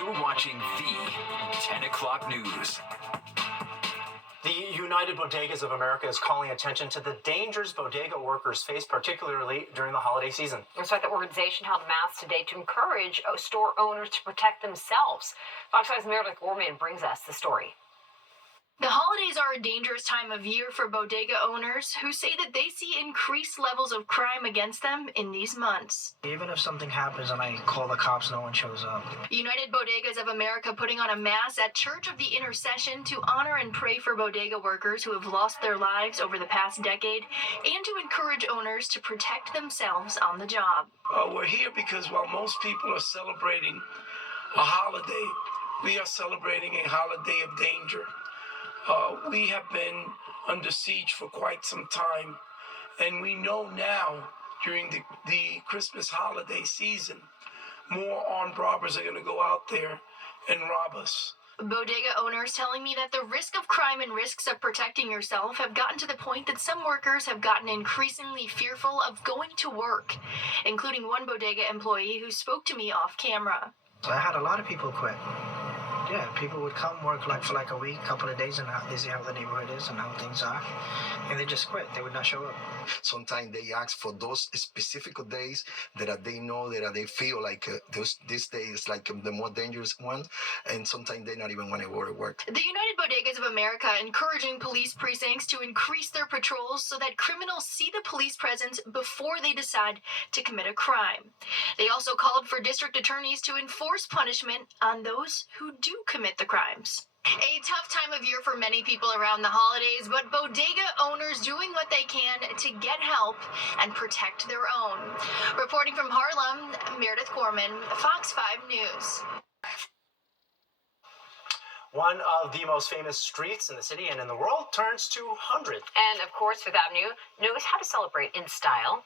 You're watching the 10 o'clock news. The United Bodegas of America is calling attention to the dangers bodega workers face, particularly during the holiday season. That's why the organization held a mass today to encourage store owners to protect themselves. Fox 5's Meredith Gorman brings us the story. The holidays are a dangerous time of year for bodega owners who say that they see increased levels of crime against them in these months. Even if something happens and I call the cops, no one shows up. United Bodegas of America putting on a mass at Church of the Intercession to honor and pray for bodega workers who have lost their lives over the past decade and to encourage owners to protect themselves on the job. We're here because while most people are celebrating a holiday, we are celebrating a holiday of danger. We have been under siege for quite some time, and we know now during the Christmas holiday season, more armed robbers are going to go out there and rob us. Bodega owners telling me that the risk of crime and risks of protecting yourself have gotten to the point that some workers have gotten increasingly fearful of going to work, including one bodega employee who spoke to me off camera. So I had a lot of people quit. Yeah, people would come work for a week, couple of days, and they see how the neighborhood is and how things are, and they just quit. They would not show up. Sometimes they ask for those specific days that they know that they feel like this day is like the more dangerous one, and sometimes they not even want to go to work. The United Bodegas of America encouraging police precincts to increase their patrols so that criminals see the police presence before they decide to commit a crime. They also called for district attorneys to enforce punishment on those who do commit the crimes. A tough time of year for many people around the holidays, but bodega owners doing what they can to get help and protect their own. Reporting from Harlem, Meredith Gorman, Fox 5 News. One of the most famous streets in the city and in the world turns 200. And of course, Fifth Avenue knows how to celebrate in style.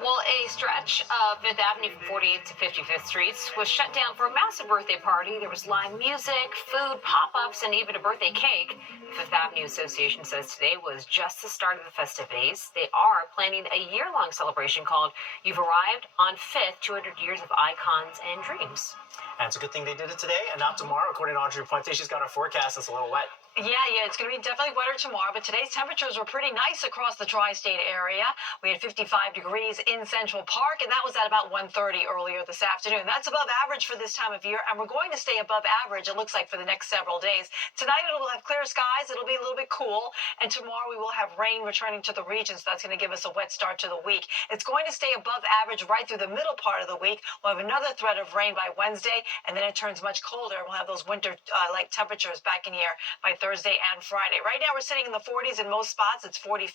Well, a stretch of Fifth Avenue from 48th to 55th Streets was shut down for a massive birthday party. There was live music, food, pop-ups, and even a birthday cake. The Fifth Avenue Association says today was just the start of the festivities. They are planning a year-long celebration called You've Arrived on Fifth, 200 Years of Icons and Dreams. And it's a good thing they did it today and not tomorrow, according to Audrey Puente. She's got our forecast. It's a little wet. Yeah, it's going to be definitely wetter tomorrow, but today's temperatures were pretty nice across the tri-state area. We had 55 degrees in Central Park, and that was at about 1:30 earlier this afternoon. That's above average for this time of year, and we're going to stay above average, it looks like, for the next several days. Tonight, it'll have clear skies. It'll be a little bit cool, and tomorrow we will have rain returning to the region, so that's going to give us a wet start to the week. It's going to stay above average right through the middle part of the week. We'll have another threat of rain by Wednesday, and then it turns much colder, and we'll have those winter-like temperatures back in here by Thursday and Friday. Right now, we're sitting in the 40s in most spots. It's 45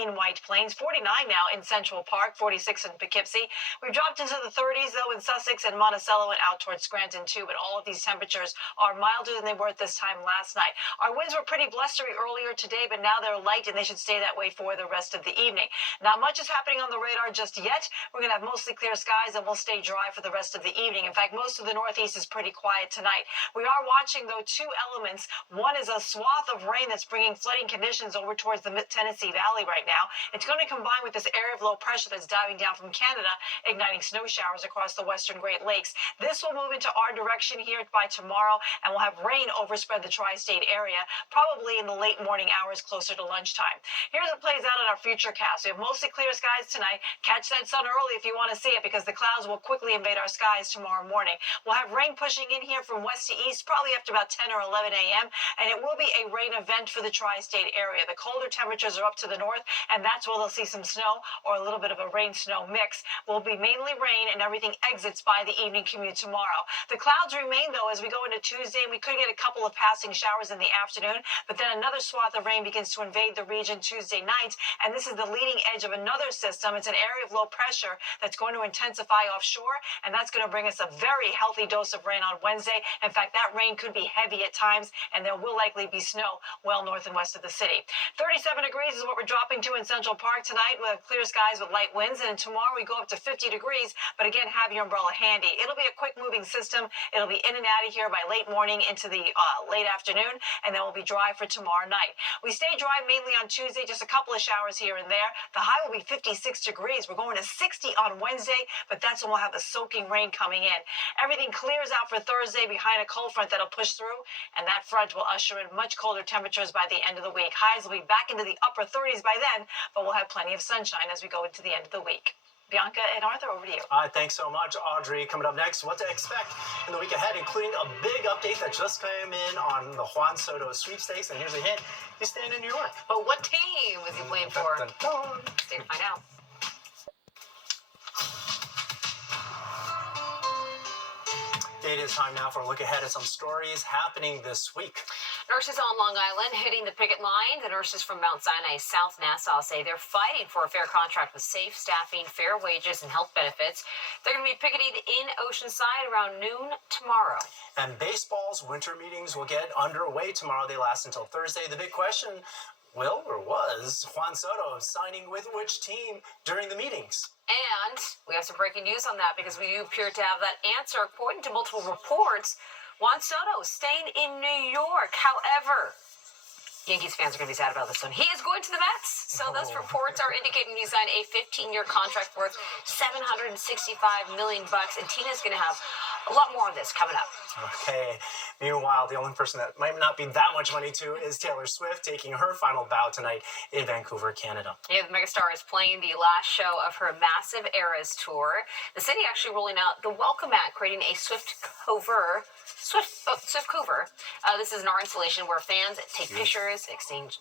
in White Plains, 49 now in Central Park, 46 in Poughkeepsie. We've dropped into the 30s, though, in Sussex and Monticello and out towards Scranton, too. But all of these temperatures are milder than they were at this time last night. Our winds were pretty blustery earlier today, but now they're light, and they should stay that way for the rest of the evening. Not much is happening on the radar just yet. We're going to have mostly clear skies, and we'll stay dry for the rest of the evening. In fact, most of the Northeast is pretty quiet tonight. We are watching, though, two elements. One is a swath of rain that's bringing flooding conditions over towards the Mid-Tennessee Valley right now. It's going to combine with this area of low pressure that's diving down from Canada, igniting snow showers across the western Great Lakes. This will move into our direction here by tomorrow, and we'll have rain overspread the tri-state area, probably in the late morning hours closer to lunchtime. Here's what plays out in our future cast. We have mostly clear skies tonight. Catch that sun early if you want to see it, because the clouds will quickly invade our skies tomorrow morning. We'll have rain pushing in here from west to east, probably after about 10 or 11 a.m., and it will be a rain event for the tri-state area. The colder temperatures are up to the north, and that's where they'll see some snow or a little bit of a rain-snow mix. Will be mainly rain, and everything exits by the evening commute tomorrow. The clouds remain, though, as we go into Tuesday, and we could get a couple of passing showers in the afternoon, but then another swath of rain begins to invade the region Tuesday night, and this is the leading edge of another system. It's an area of low pressure that's going to intensify offshore, and that's going to bring us a very healthy dose of rain on Wednesday. In fact, that rain could be heavy at times, and there will likely likely be snow well north and west of the city. 37 degrees is what we're dropping to in Central Park tonight with clear skies with light winds. And tomorrow we go up to 50 degrees. But again, have your umbrella handy. It'll be a quick moving system. It'll be in and out of here by late morning into the late afternoon. And then we'll be dry for tomorrow night. We stay dry mainly on Tuesday, just a couple of showers here and there. The high will be 56 degrees. We're going to 60 on Wednesday, but that's when we'll have the soaking rain coming in. Everything clears out for Thursday behind a cold front that'll push through, and that front will usher in much colder temperatures by the end of the week. Highs will be back into the upper 30s by then, but we'll have plenty of sunshine as we go into the end of the week. Bianca and Arthur, over to you. Thanks so much, Audrey. Coming up next, what to expect in the week ahead, including a big update that just came in on the Juan Soto sweepstakes. And here's a hint, he's staying in New York. But what team was he playing for? Stay to find out. It is time now for a look ahead at some stories happening this week. Nurses on Long Island hitting the picket line. The nurses from Mount Sinai South Nassau say they're fighting for a fair contract with safe staffing, fair wages, and health benefits. They're going to be picketing in Oceanside around noon tomorrow. And baseball's winter meetings will get underway tomorrow. They last until Thursday. The big question, will or was Juan Soto signing with which team during the meetings? And we have some breaking news on that because we do appear to have that answer. According to multiple reports, Juan Soto staying in New York. However, Yankees fans are going to be sad about this one. He is going to the Mets. So those reports are indicating he signed a 15-year contract worth $765 million. And Tina's going to have a lot more of this coming up. Okay. Meanwhile, the only person that might not be that much money to is Taylor Swift, taking her final bow tonight in Vancouver, Canada. Yeah, the megastar is playing the last show of her massive Eras tour. The city actually rolling out the welcome mat, creating a Swift Cover. This is an art installation where fans take pictures, exchange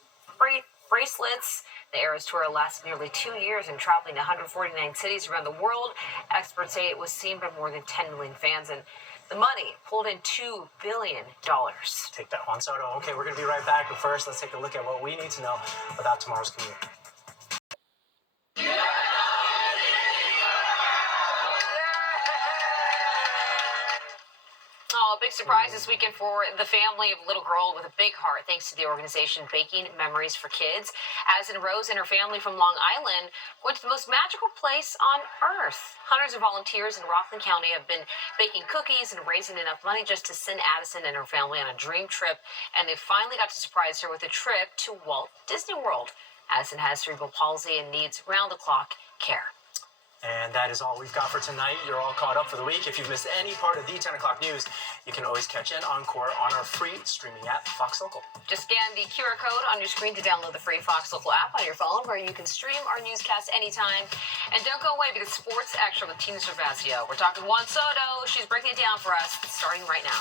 bracelets. The Eras tour lasted nearly 2 years and traveling to 149 cities around the world. Experts say it was seen by more than 10 million fans, and the money pulled in $2 billion. Take that, Juan Soto. Okay, we're going to be right back, but first, let's take a look at what we need to know about tomorrow's commute. Big surprise this weekend for the family of a little girl with a big heart, thanks to the organization Baking Memories for Kids. Addison Rose and her family from Long Island went to the most magical place on earth. Hundreds of volunteers in Rockland County have been baking cookies and raising enough money just to send Addison and her family on a dream trip, and they finally got to surprise her with a trip to Walt Disney World. Addison has cerebral palsy and needs round-the-clock care. And that is all we've got for tonight. You're all caught up for the week. If you've missed any part of the 10 o'clock news, you can always catch in Encore on our free streaming app, Fox Local. Just scan the QR code on your screen to download the free Fox Local app on your phone, where you can stream our newscasts anytime. And don't go away, because Sports Extra with Tina Cervasio. We're talking Juan Soto. She's breaking it down for us, starting right now.